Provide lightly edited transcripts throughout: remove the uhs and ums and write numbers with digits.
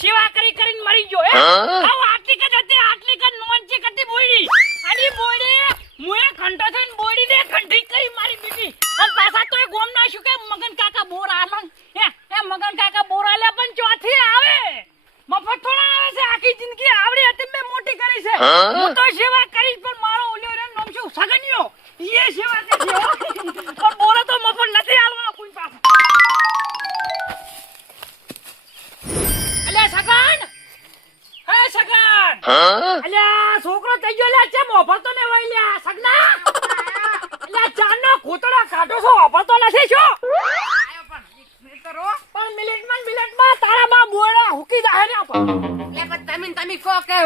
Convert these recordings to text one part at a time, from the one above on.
સેવા કરીને મરી ગયો હે આવ આટલી કદ હતી આટલી કદ નોંચી કદી બોડી આની બોડી મુએ ખંડો થઈને બોડીને ખંડી કરી મારી દીધી અને પાછા તો એ ગોમ ના શું કે મગન કાકા બોર આલન હે મગન કાકા બોર આલ્યા પણ ચોથી આવે મફત થોડા આવે છે આખી જિંદગી આવડી હતી મે મોટી કરી છે હું તો સેવા કરીશ પણ મારો ઓલ્યો રે નામ શું સગન્યો એ સેવા કરે છે પણ બોલો તો મફત નથી આલવાનો કોઈ પાસે અલ્યા સગન હે સગન અલ્યા છોકરો થઈ ગયો લે છે મોફતો ને વઈ લે સગના અલ્યા ચાનો કોતડા કાઢો છો ઓફતો નથી છો આયો પણ મિનિટમાં તારા બા બોળા હુકી જાહે ને એટલે પણ તમે કો કે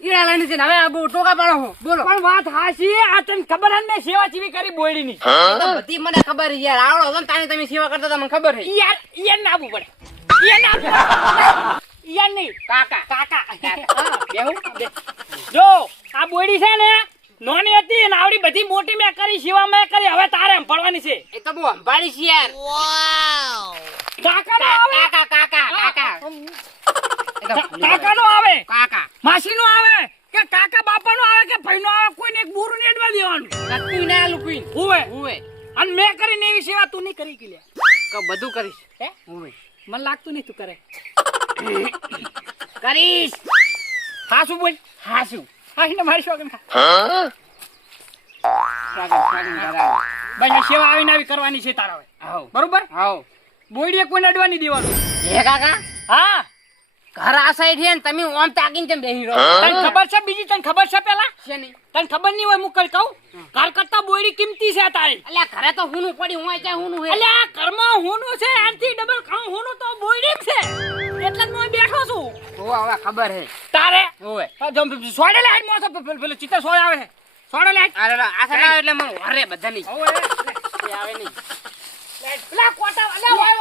ઈડા લઈને છે હવે આ બો ટોકા પાડો હો બોલો પણ વાત હાસી આ તને ખબર હે મે સેવા ચીવી કરી બોળીની તો બધી મને ખબર યાર આવડો તો તમે સેવા કરતા તમને ખબર હે યાર ના આબુ પડે યાર નહીં કાકા બેહું જો આ બોડી છે ને નોની હતી ને આવડી બધી મોટી મે કરી સેવા મે કરી હવે તારે પડવાની છે એ તો બહુ સંભાળી છે યાર વાવ કાકા નો આવે કાકા નો આવે માસી નો આવે કે કાકા બાપા નો આવે કે ભાઈ નો આવે કોઈને એક બોરું ને એડવા દેવાનું તું ના લુકવી હુવે અને મે કરીને એવી સેવા તું નહીં કરી કે લે કે બધું કરીશ હે હુવે મને લાગતું નહીં તું કરે કરીશ હાસુ બોલ હાસુ આઈને મારી શોગન ખા ભાઈ સેવા આવીને આવી કરવાની છે તારા હવે બરોબર હાઉ બોડીએ કોઈને અડવાની દેવાનું હે કાકા હા ઘર આ સાઈડ હે ને તમે ઓમ તાકીને કેમ બેહી રહો તને ખબર છે બીજી તને ખબર છે પેલા છે નહીં તને ખબર નહીં હોય મુકલ કહું ઘર કરતા બોડી કિંમતી છે તારી અલ્યા ઘરે તો હુનું પડી હું ચાહે હુનું હે અલ્યા ઘરમાં હુનું છે આનથી ડબલ ખાઉં હુનું તો બોડી છે એટલે જ હું બેઠો છું હવે ખબર હે તારે ઓય જમ સોડે લે હાડ મોસો પેલો ચિત્ත સોડ આવે છે સોડે લે અરે આ સાઈડ આવે એટલે મને અરે બધા નહીં ઓય આવે નહીં પેલા કોટા અલ્યા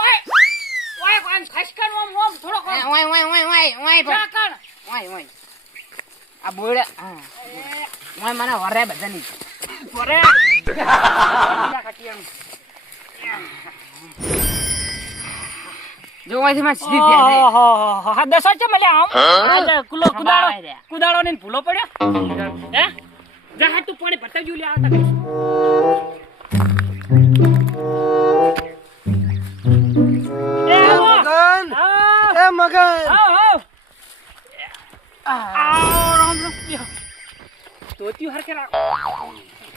ઓય કોણ ખસકન ઓમ થોડો કોણ ઓય ચાકણ ઓય આ બોડે ઓય મને વરે બધા નહીં વરે જો ઓયથી માં સીધી દે હા દસો છે મલે આમ કુદાળો ને ભૂલો પડ્યો હે જા હા તું પાણી ભરતા જો લે આવતા કઈ મગન તોતી હરકે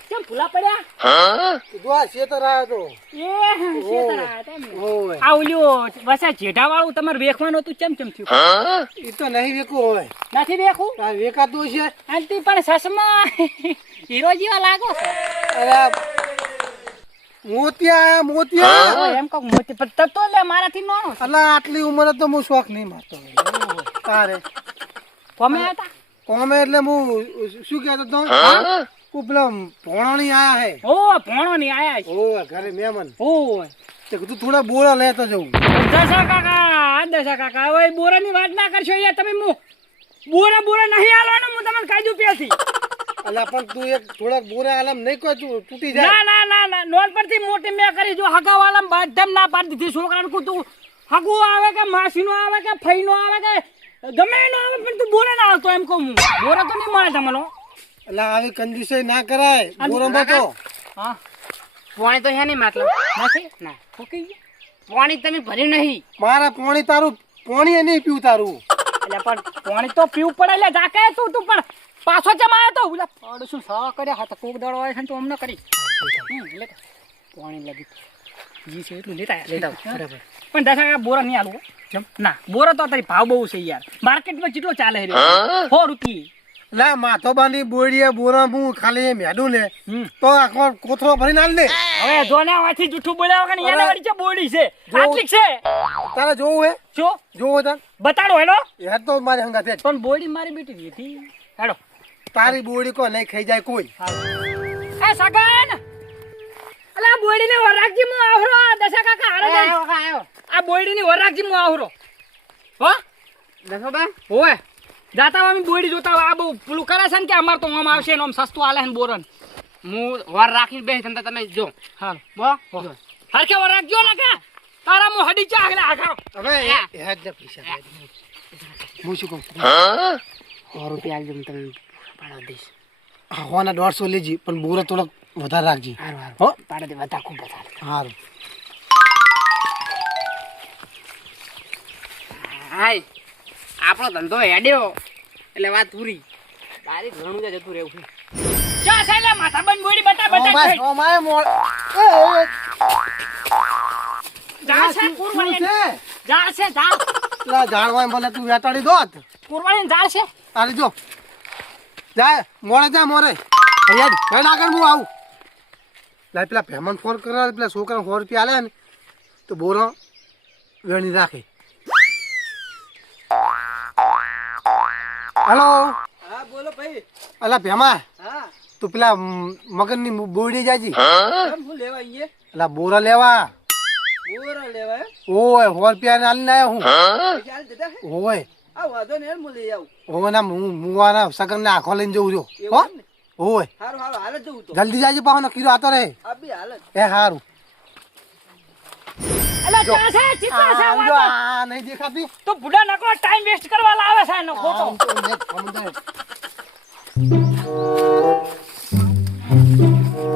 કેમ ભૂલા પડ્યા દુઆ શેતર આયો તો શેતર આયા તમે આ ઓલ્યો વસા જેઠા વાળું તમારે વેખવાનું હતું કેમ થયું ઈ તો નહીં વેખું હોય નથી વેખું આ વેકાતું છે આંટી પણ સસમા હીરો જેવા લાગો છો અરે મોતિયા એમ કહું મોતી પણ તો લે મારાથી નાનો અલા આટલી ઉંમરે તો હું શોખ નહીં મારતો તારે કોમે હતા કોમે એટલે હું શું કહેતો તો પેલો ભોણોની આયા હે ભોણોની આયા છે ઘરે મહેમાન તે કીધું થોડા બોરા લેતો જવું દશા કાકા હવે બોરાની વાત ના કરશો યાર તમે બોરા નહીં આલવાનું હું તમને કહી દઉં પેલથી અલા પણ તું એક થોડાક બોરા આલમ નહીં કોઈ તૂટી જાય ના નોન પરથી મોટી મે કરી જો હગાવાલમ બાધમ ના પાડી દીધી છોકરાને કો તું હગુ આવે કે માસીનો આવે કે ફઈનો આવે કે ગમે નો આવે પણ તું બોરા ના આવતો એમ કહું બોરા તો નહીં મળે તમને અલા આવી કંજૂસે ના કરાય બોરામાં તો હા પાણી તો હે નહીં મતલબ નથી ના ફૂકી પાણી તમે ભર્યું નહીં મારા પાણી તારું પાણી નહીં પીવું તારું એટલે પણ પાણી તો પીવું પડે એટલે જાકે તું પણ પાછો જમાયો તો ઓલા પડશું સા કર્યા હતા કોક દડો આવે છે તો અમને કરી લે પાણી લાગી જી છે એટલું લેતા બરાબર પણ દશા બોરા નહીં આલું જમ ના બોરા તો તારી ભાવ બહુ છે યાર માર્કેટમાં કેટલો ચાલે છે 100 રૂપિયા લા માથો બાંધી બોડીએ બોરા હું ખાલી મેડું લે તો આખો કોથરો ભરીને આલ દે હવે જોને આથી જૂઠું બોલ્યા વગર એને વળી છે બોડી છે આટલી છે તારે જોવું હે જોવો તાર બતાડો હેડો એ તો મારી હંગાતે પણ બોડી મારી બેટી હતી હેડો તારી બોડી કો નહીં ખાઈ જાય કોઈ એ સગન અલા બોડીને વરાગજી મુ આવરો દશા કાકા હારે આયો આ બોડીની વરાગજી મુ આવરો હો દશા બા ઓય જાતા અમે બોડી જોતા આ બહુ પેલું કરે છે ને કે અમાર તો આમ આવશે ને આમ સસ્તું આલે ને બોરન હું વાર રાખીને બેહી તને તમે જો હાલ બો હરખે વાર રાખજો ને કે તારા મો હડી ચા આગલા આખરો હવે હેડ દે પૈસા હું શું કહું 100 રૂપિયા આલજો, હું તમને પાડો દઈશ. હોના 150 લેજી, પણ બોરો થોડોક વધારે રાખજી. હારું હો પાડો દે, વધારે ખૂબ વધારે. સારું. હાય આપણો ધંધો હેડ્યો એટલે વાત પૂરી. તારી ઘણું જ જતું રહેવું. ચા સાલા માથા બંધ બોડી બટા બટા. ઓ માય મોળ જા છે કુરવાણી. જા છે જા. લા જાણવાય ભલે તું વેટાડી દોત. કુરવાણી જા છે. અરે જો જા મોરે જા મોરે. અહીંયા જ આગળ હું આવું. લા પેલા ભેમન ફોન કરે, પેલા છોકરા 100 રૂપિયા આલે ને તો બોરો વેણી રાખે. હેલો. હા બોલો ભાઈ. અલા ભેમા હા તું પેલા મગનની બોડી જાજી. કેમ હું લેવા અહીંયા? અલા બોરા લેવા. બોરા લેવા હે? ઓય 100 રૂપિયા આલીને આવ્યો હું. પૈસા આલી દીધા હે? ઓય આ વાંધો નહીં હું લઈ આવું. ઓય ના હું આના સગન ને આખો લઈને જઉં છું. હો એવું એમ ને? ઓય હારું હારું હાલ જ જવું તો. જલ્દી જાજી પાછો કીરો આતો રહે. આ બી હાલ જ. એ હારું. અલા જા છે ચિત્તા છે આમ જો વાતો. આ નહીં દેખાતી. તો બુડા નકો ટાઈમ વેસ્ટ કરવા લાવે છે એનો ખોટો. આમ તો નેટ સમજાય.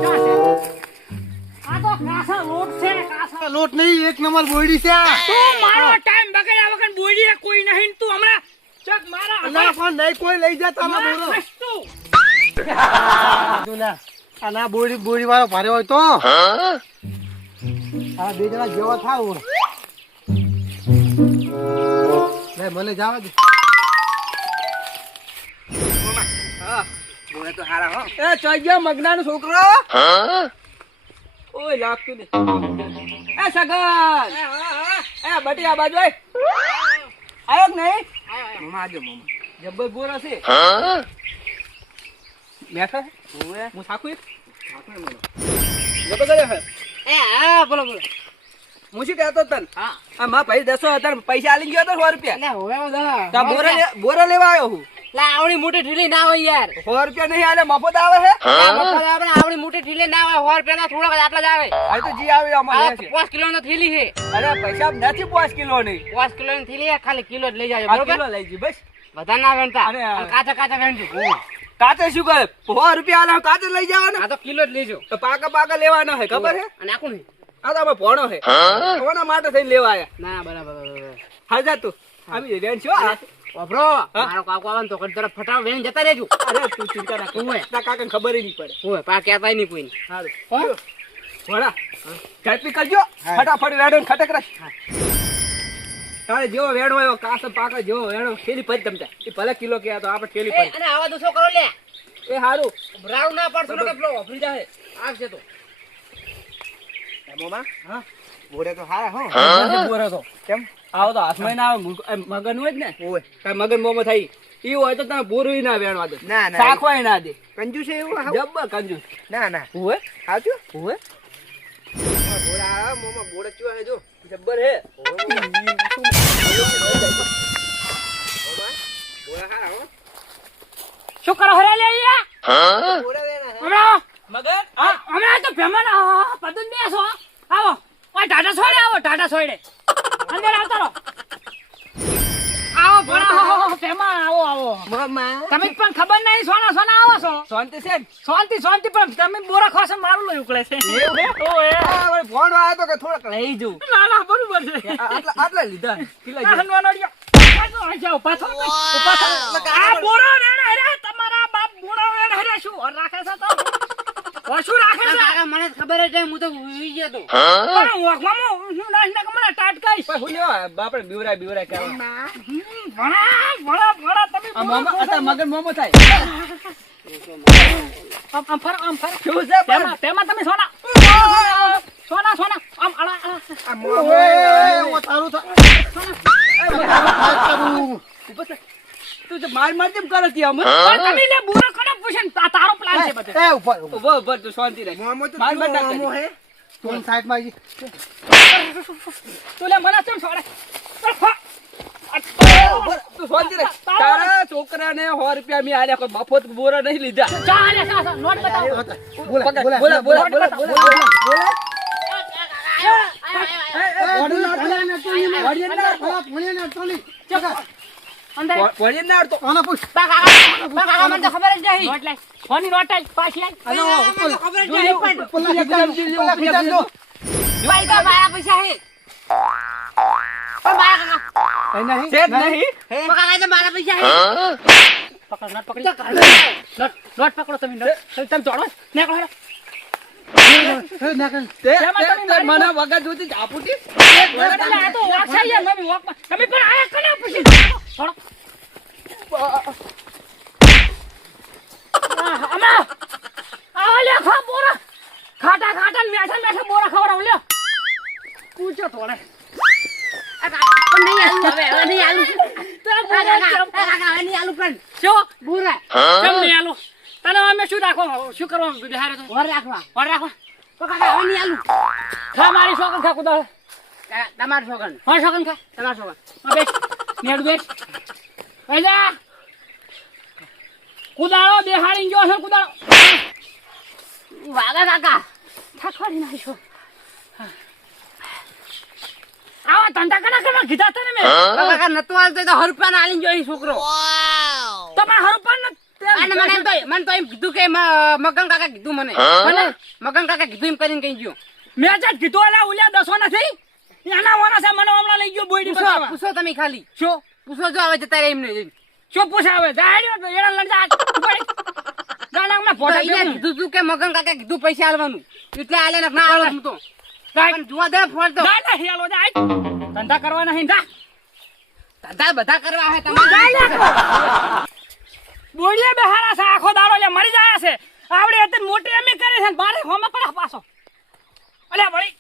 જા છે. આ તો કાસા લોટ છે કાસા. લોટ નહીં, એક નંબર બોડી છે આ. તું મારો ટાઈમ બગાડ્યા વગર બોડીએ કોઈ નહીં ને તું હમણાં ચક મારા ના પણ નહીં કોઈ લઈ જતા ના બોલો. તું તું ના આ ના બોડી વાળો ભારે હોય તો આ બે જણા જેવા થાવ. લે મને જવા દે. હા બોલે તો હારા હો. એ ચોઈ ગયો મગનાનો છોકરો. ઓય લાગતું ને. એ સગન. એ બટી આ બાજુ આય. આયો કે નહીં? મામા આજો મામા. જબ્બર બોરા છે. મેઠા ઓએ હું સાખું એક. સાખું મને. જબ્બર કરે હે. એ હા બોલો બોલો. હું શું કહેતો તન? હા આ મા ભાઈ 10 હતા પૈસા આલી ગયો તો 100 રૂપિયા. એટલે હવે દા તા બોરા લેવા આવ્યો હું. લા આવડી મોટી ઢીલી ના હોય યાર. 100 રૂપિયા નહીં આલે મફત આવે હે. આપણે આવડી મોટી ઢીલી ના હોય 100 રૂપિયા થોડાક આટલા જ આવે. આ તો જી આવે અમારે આ 5 કિલો ની થેલી છે. અરે પૈસા નથી 5 કિલો ની. 5 કિલો ની થેલી છે, ખાલી કિલો જ લઈ જાજો આ બરોબર. કિલો લઈ જી બસ. બધા ના વેણતા. અરે, અને કાચા કાચા વેણજો. કાતે શું કરે 100 રૂપિયા આલે કાતે લઈ જવાના. આ તો કિલો જ લેજો. તો પાકા લેવાના હે ખબર હે. અને આખું નહીં. આ તો અમે ભણો હે કોના માટે થઈને લેવા આયા. ના બરાબર બરાબર. હા જા તું આવી રેન છો. વાપરો મારો કાકો આવે ને તો કઈ તરફ ફટાવ વેણ જતા રહેજો. અરે તું ચિંતા ના કર. ઓય. તારા કાકાને ખબર ય નહીં પડે. ઓય પા કહેતાય નહીં કોઈને. હારું હો? ભણા ઝડપી કરજો. ફટાફટ વેડો ને ખટક રાખ. તારે જેવો વેડો હોય કાસ પાકા જેવો વેડો થેલી પડી તમતા. એ ભલે કિલો કે તો આપણે થેલી એ પડી. અને આવા દુસો કરો લે. એ હારું રાઉન્ડ ના પડતો ને પેલો ઓફરી જાય. આવશે તો. મોમા હા બોરે તો હારા હો. બોરે તો કેમ આવો તો હાથમાં ના આવે મગન હોય જ ને. ઓય કાઈ મગન મોમો થઈ ઈ હોય તો તને બોરું ના વેણવા દે. ના ના સાખવાય ના દે. કંજૂસ એવું જબ્બર કંજૂસ. ના ના હોય સાચું હોય. બોરા મોમા બોરે ચુઆ હે જો જબ્બર હે. બોરા હારા હો. શું કરો હરે લે અહીંયા? બોરા વેના હે હમણાં મગન. હા હમણાં તો ભેમન પદન બેસો. આવો ઓય ટાટા છોડે આવો ટાટા છોડે. અંદર આવતા રહો. આવો ભણા ભેમા આવો આવો. મામા તમે પણ ખબર નહીં સોના સોના આવો છો. શાંતિ છે ને? શાંતિ શાંતિ પણ તમે બોરા ખોસો મારું લો ઉકળે છે. એવું હે? ઓય આ વળી ફોન આવ્યો તો કે થોડોક લઈ જઉં. ના ના બરોબર છે. આટલા લીધા કેટલા આ લીધા? હનવાનોડિયો. આ જાઓ પાછો પાછો. આ બોરો વેણ હરે તમારા બાપ બોરો વેણ હરે શું ઓર રાખે છે તો ઓછું રાખે છે. કાકા મને ખબર જ નહીં હું તો ઉઈ ગયો તો. પણ ઓખમામો હું નાખના કમણા ટાટ કઈશ. પણ હું લેવા બાપડે બીવરાય કરવા. ભણા તમે આ મામા અતા મગન મોમો થાય. આમ ફર શું છે પણ? તેમાં તમે સોના આમ અળા આ મોમો ઓ તારું તો તું તો માર કેમ કરે તી આમ? તમે લે બોરો કોને પૂછે તારો પ્લાન છે બધે. એ ઉપર ઉભો તું શાંતિ રાખ. મોમો તો માર ના મોમો કરી. હે તું સાઈડ માં જી. તું લે મને ચમ છોડે. તું શાંતિ રાખ. તારા છોકરાને 100 રૂપિયા મે આલ્યા કોઈ મફત બોરા નહીં લીધા. ચાલે નોટ બતાવો. બોલા. અંદર પોણી ના આવતો આને પૂછ બા કાકા મને તો ખબર જ નહીં નોટ લાય ફોની નોટ આઈ પાછી આઈ આનો મને ખબર જ નહીં પણ પેલા ખીચામ જો ભાઈ તો મારા પૈસા હે પણ મારા કાકા કઈ નહીં છે જ નહીં કાકા તો મારા પૈસા હે પકડ નોટ પકડી નોટ પકડો તમે તમે જોડો નીકળો હેડો હે ના કર તે મને વગર જોતી જ આપુતી આ તો વોક છે યાર મમ્મી વોક તમે પણ આયા કને પછી થોડો અમા આ લે ખા બોરા ખાટા ખાટા મેઠા બોરા ખવડાવ લે પૂછો થોડે પણ નહીં આલુ હવે નહીં આલુ કાકા નહીં આલુ પણ શું બોરા કેમ નહીં આલુ તને અમે શું રાખો શું કરવાનું બિહારે તો વર રાખવા તો કાકા હવે નહીં આલુ ખા મારી સોગન ખા કુદાળ તમાર સોગન હા સોગન ખા તમાર સોગન બેસ નેડ બેસ આજા કુદાળો બેહાડી ગયો છે કુદાળો વાગા કાકા ઠાકવાડી નાખ્યો આવા ધંધા કના કીધા તને મેં કાકા નતો આલતો તો હરુપાન આલીન જોઈ છોકરો તો પણ હરુપાન અને મને તો એમ કીધું કે મગન કાકા કીધું મને મગન કાકા કીધું એમ કરીને કઈ ગયો મેં જ કીધું અલા ઉલ્યા દસો નથી એના વાના છે મને હમણાં લઈ ગયો બોયડી બતાવવા પૂછો તમે ખાલી શું પૂછો જો આવે જતા એમને શું પૂછાવે જાડ્યો તો એડા લડ જા ગાનામાં ફોટા કીધું તું કે મગન કાકા કીધું પૈસા આલવાનું એટલે આલે ના આલે હું તો પણ જોવા દે ફોન તો ના હેલો જા ધંધા કરવા નહીં જા ધંધા બધા કરવા હે તમારે બોડીએ બેહારા છે આખો દાડો લે મરી જાય છે આવડે એટલે મોટી એમ કરે છે મારે હોમાં પડા પાછો અલ્યા ભળી